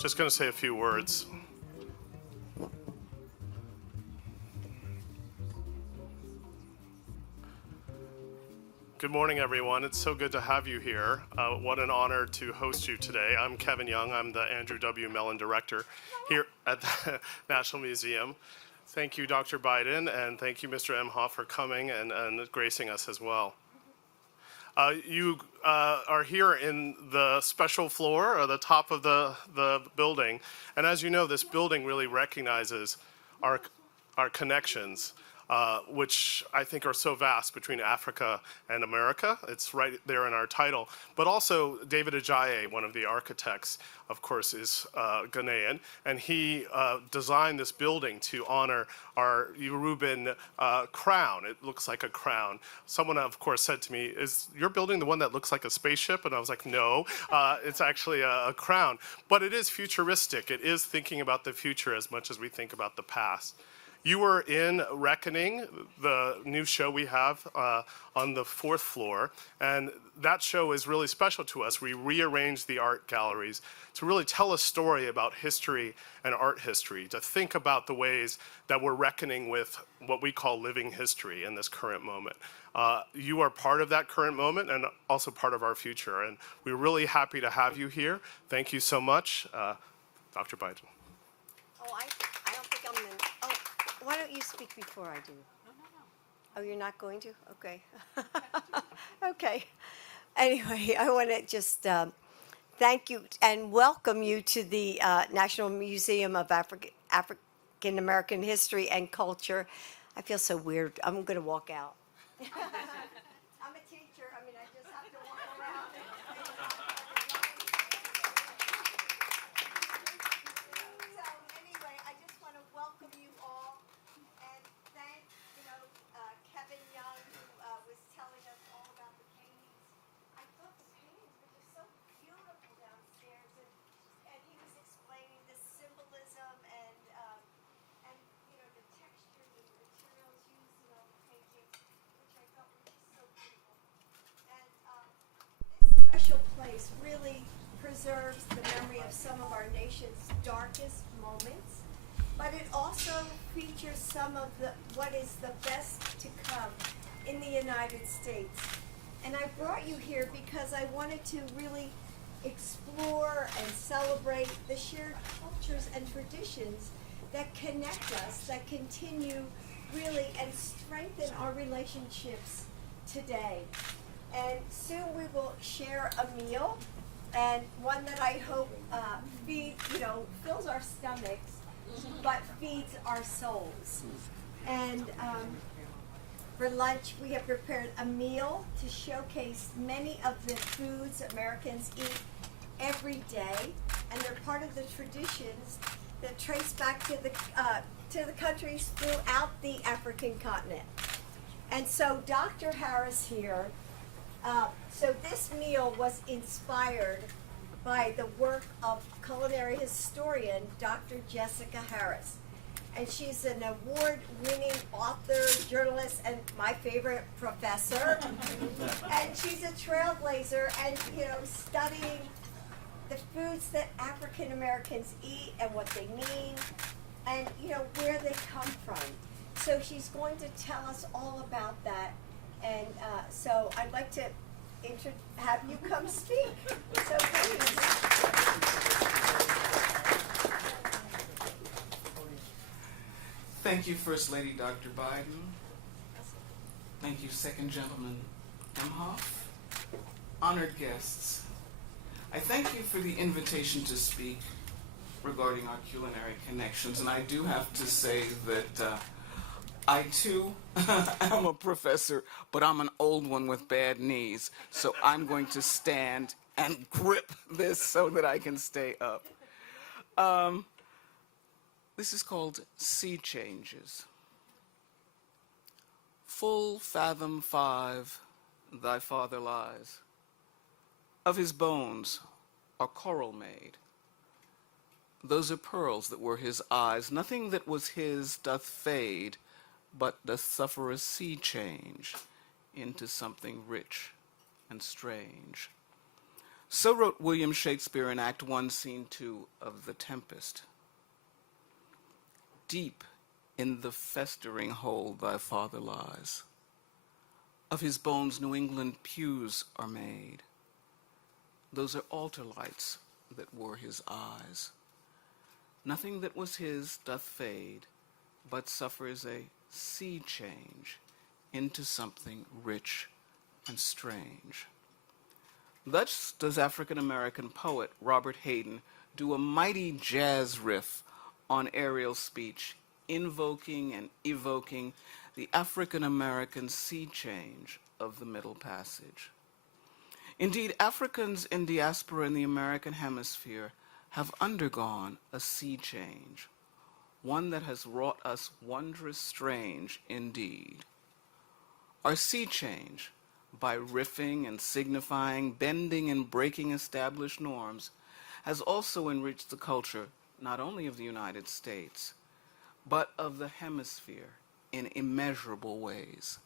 Just going to say a few words. Good morning, everyone. It's so good to have you here. What an honor to host you today. I'm Kevin Young. I'm the Andrew W. Mellon Director here at the National Museum. Thank you, Dr. Biden, and thank you, Mr. Emhoff, for coming and gracing us as well. You are here in the special floor, or the top of the building, and as you know, this building really recognizes our connections, which I think are so vast between Africa and America. It's right there in our title. But also, David Ajayi, one of the architects, of course, is Ghanaian, and he designed this building to honor our Yoruban crown. It looks like a crown. Someone, of course, said to me, "Is your building the one that looks like a spaceship?" And I was like, no, it's actually a crown. But it is futuristic. It is thinking about the future as much as we think about the past. You were in Reckoning, the new show we have on the 4th floor, and that show is really special to us. We rearranged the art galleries to really tell a story about history and art history, to think about the ways that we're reckoning with what we call living history in this current moment. You are part of that current moment and also part of our future, and we're really happy to have you here. Thank you so much. Dr. Biden. Oh, I don't think I'm in. Oh, why don't you speak before I do? No. Oh, you're not going to? Okay. Okay. Anyway, I want to just thank you and welcome you to the National Museum of African American History and Culture. I feel so weird. I'm going to walk out. I'm a teacher. I mean, I just have to walk around. So anyway, I just want to welcome you all and thank, Kevin Young, who was telling us all about the paintings. I thought the paintings were just so beautiful downstairs, and he was explaining the symbolism and the textures and the materials used in all the paintings, which I thought were just so beautiful. And this special place really preserves the memory of some of our nation's darkest moments, but it also features some of what is the best to come in the United States. And I brought you here because I wanted to really explore and celebrate the shared cultures and traditions that connect us, that continue really and strengthen our relationships today. And soon we will share a meal, and one that I hope fills our stomachs, but feeds our souls. And for lunch, we have prepared a meal to showcase many of the foods Americans eat every day, and they're part of the traditions that trace back to the countries throughout the African continent. And so Dr. Harris here, so this meal was inspired by the work of culinary historian Dr. Jessica Harris. And she's an award-winning author, journalist, and my favorite, professor. And she's a trailblazer and, studying the foods that African Americans eat and what they mean and, where they come from. So she's going to tell us all about that. And so I'd like to have you come speak. So please. Thank you, First Lady Dr. Biden. Thank you, Second Gentleman Emhoff. Honored guests, I thank you for the invitation to speak regarding our culinary connections. And I do have to say that I, too, am a professor, but I'm an old one with bad knees. So I'm going to stand and grip this so that I can stay up. This is called Sea Changes. Full fathom 5, thy father lies. Of his bones are coral made. Those are pearls that were his eyes. Nothing that was his doth fade, but doth suffer a sea change into something rich and strange. So wrote William Shakespeare in Act 1, Scene 2 of The Tempest. Deep in the festering hole thy father lies. Of his bones New England pews are made. Those are altar lights that were his eyes. Nothing that was his doth fade, but suffers a sea change into something rich and strange. Thus does African-American poet Robert Hayden do a mighty jazz riff on aerial speech, invoking and evoking the African-American sea change of the Middle Passage. Indeed, Africans in diaspora in the American hemisphere have undergone a sea change, one that has wrought us wondrous strange indeed. Our sea change, by riffing and signifying, bending and breaking established norms, has also enriched the culture not only of the United States, but of the hemisphere in immeasurable ways.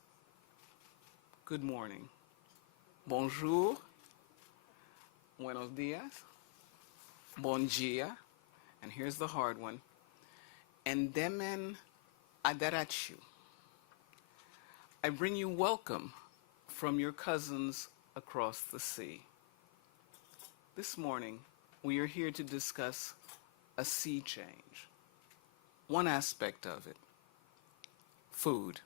Good morning. Bonjour. Buenos dias. Bon dia. And here's the hard one. Endemen adarachu. I bring you welcome from your cousins across the sea. This morning, we are here to discuss a sea change. One aspect of it, food.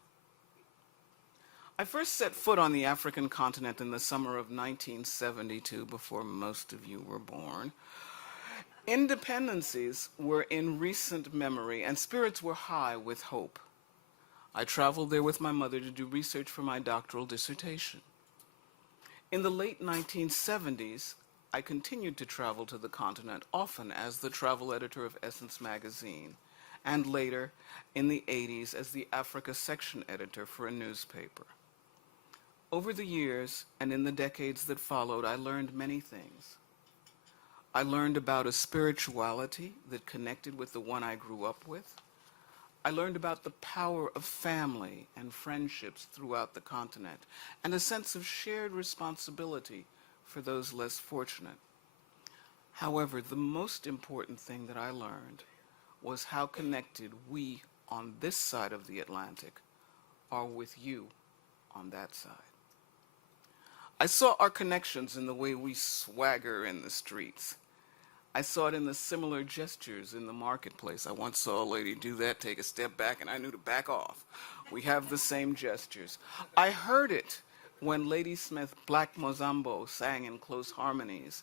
I first set foot on the African continent in the summer of 1972, before most of you were born. Independencies were in recent memory, and spirits were high with hope. I traveled there with my mother to do research for my doctoral dissertation. In the late 1970s, I continued to travel to the continent, often as the travel editor of Essence magazine, and later, in the 80s, as the Africa section editor for a newspaper. Over the years, and in the decades that followed, I learned many things. I learned about a spirituality that connected with the one I grew up with. I learned about the power of family and friendships throughout the continent, and a sense of shared responsibility for those less fortunate. However, the most important thing that I learned was how connected we on this side of the Atlantic are with you on that side. I saw our connections in the way we swagger in the streets. I saw it in the similar gestures in the marketplace. I once saw a lady do that, take a step back, and I knew to back off. We have the same gestures. I heard it when Lady Smith Black Mozambo sang in close harmonies,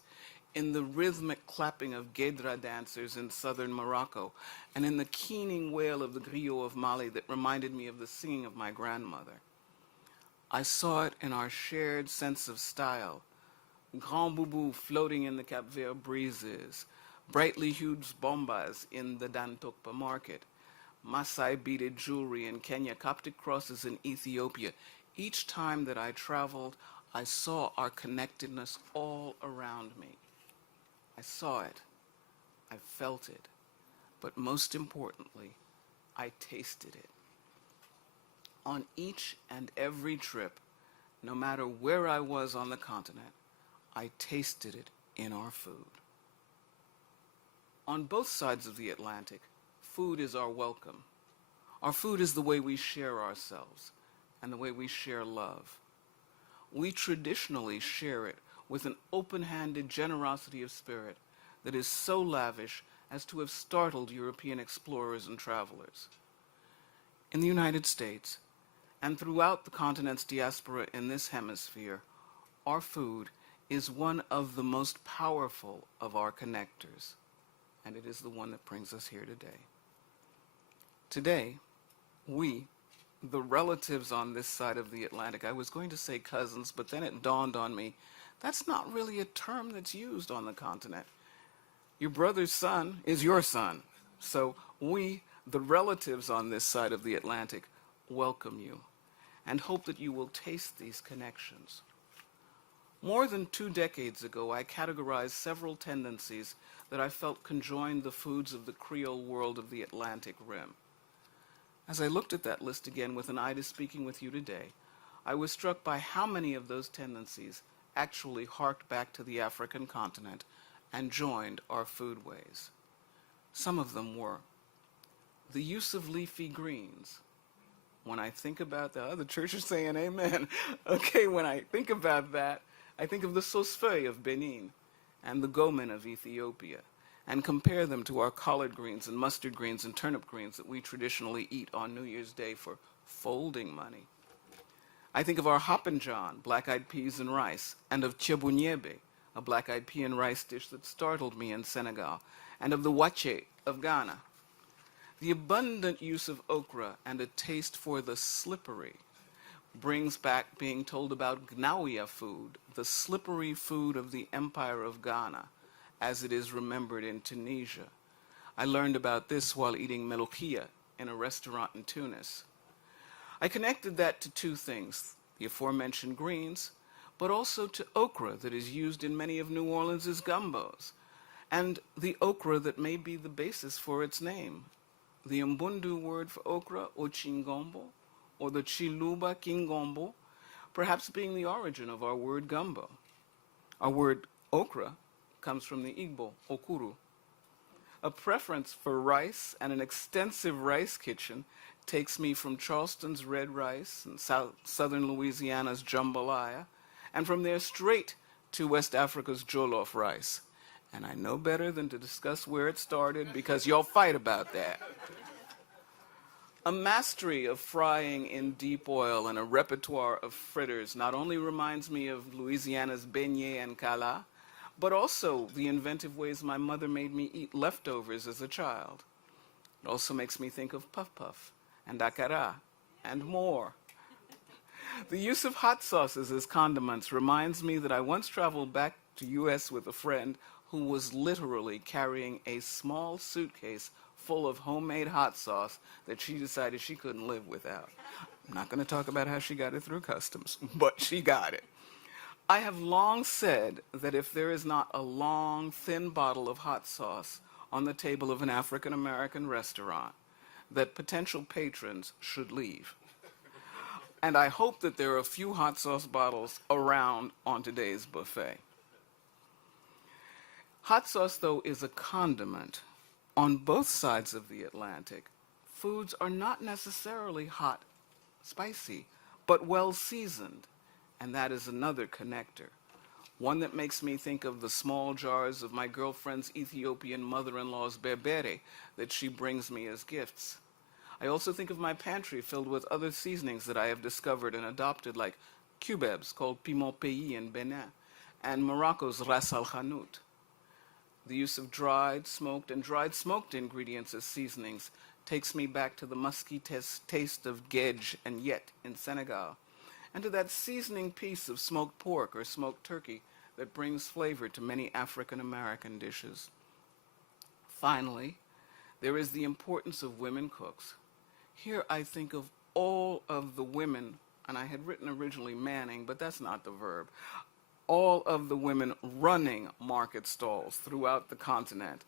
in the rhythmic clapping of Gedra dancers in southern Morocco, and in the keening wail of the griot of Mali that reminded me of the singing of my grandmother. I saw it in our shared sense of style, Grand Boubou floating in the Cap Vert breezes, brightly hued bombas in the Dantokpa market, Maasai beaded jewelry in Kenya, Coptic crosses in Ethiopia. Each time that I traveled, I saw our connectedness all around me. I saw it, I felt it, but most importantly, I tasted it. On each and every trip, no matter where I was on the continent, I tasted it in our food. On both sides of the Atlantic, food is our welcome. Our food is the way we share ourselves and the way we share love. We traditionally share it with an open-handed generosity of spirit that is so lavish as to have startled European explorers and travelers. In the United States, and throughout the continent's diaspora in this hemisphere, our food is one of the most powerful of our connectors, and it is the one that brings us here today. Today, we, the relatives on this side of the Atlantic, I was going to say cousins, but then it dawned on me, that's not really a term that's used on the continent. Your brother's son is your son. So we, the relatives on this side of the Atlantic, welcome you and hope that you will taste these connections. More than 2 decades ago, I categorized several tendencies that I felt conjoined the foods of the Creole world of the Atlantic Rim. As I looked at that list again with an eye to speaking with you today, I was struck by how many of those tendencies actually harked back to the African continent and joined our foodways. Some of them were the use of leafy greens. When I think about that, the church is saying amen. Okay, when I think about that, I think of the sosfeuille of Benin and the gomen of Ethiopia, and compare them to our collard greens and mustard greens and turnip greens that we traditionally eat on New Year's Day for folding money. I think of our hopanjan, black-eyed peas and rice, and of chebunyebe, a black-eyed pea and rice dish that startled me in Senegal, and of the wache of Ghana. The abundant use of okra and a taste for the slippery brings back being told about gnawia food, the slippery food of the Empire of Ghana, as it is remembered in Tunisia. I learned about this while eating meloukia in a restaurant in Tunis. I connected that to two things, the aforementioned greens, but also to okra that is used in many of New Orleans' gumbos, and the okra that may be the basis for its name. The Mbundu word for okra, ochingombo, or the Chiluba kingombo, perhaps being the origin of our word gumbo. Our word okra comes from the Igbo, okuru. A preference for rice and an extensive rice kitchen takes me from Charleston's red rice and southern Louisiana's jambalaya, and from there straight to West Africa's jollof rice. And I know better than to discuss where it started because y'all fight about that. A mastery of frying in deep oil and a repertoire of fritters not only reminds me of Louisiana's beignet and cala, but also the inventive ways my mother made me eat leftovers as a child. It also makes me think of puff puff and akara and more. The use of hot sauces as condiments reminds me that I once traveled back to US with a friend who was literally carrying a small suitcase full of homemade hot sauce that she decided she couldn't live without. I'm not going to talk about how she got it through customs, but she got it. I have long said that if there is not a long, thin bottle of hot sauce on the table of an African-American restaurant, that potential patrons should leave. And I hope that there are a few hot sauce bottles around on today's buffet. Hot sauce, though, is a condiment. On both sides of the Atlantic, foods are not necessarily hot, spicy, but well seasoned, and that is another connector. One that makes me think of the small jars of my girlfriend's Ethiopian mother-in-law's berbere that she brings me as gifts. I also think of my pantry filled with other seasonings that I have discovered and adopted, like cubebs called piment pays in Benin, and Morocco's ras al hanout. The use of dried, smoked, and dried smoked ingredients as seasonings takes me back to the musky taste of gedge and yet in Senegal, and to that seasoning piece of smoked pork or smoked turkey that brings flavor to many African American dishes. Finally, there is the importance of women cooks. Here I think of all of the women, and I had written originally manning, but that's not the verb, all of the women running market stalls throughout the continent,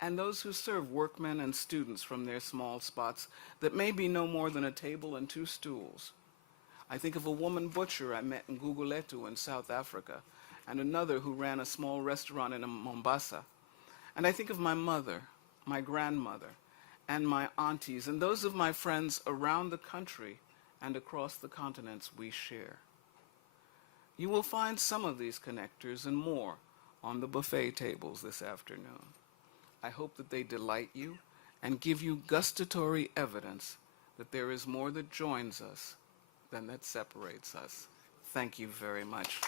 and those who serve workmen and students from their small spots that may be no more than a table and two stools. I think of a woman butcher I met in Guguletu in South Africa, and another who ran a small restaurant in Mombasa. And I think of my mother, my grandmother, and my aunties, and those of my friends around the country and across the continents we share. You will find some of these connectors and more on the buffet tables this afternoon. I hope that they delight you and give you gustatory evidence that there is more that joins us than that separates us. Thank you very much.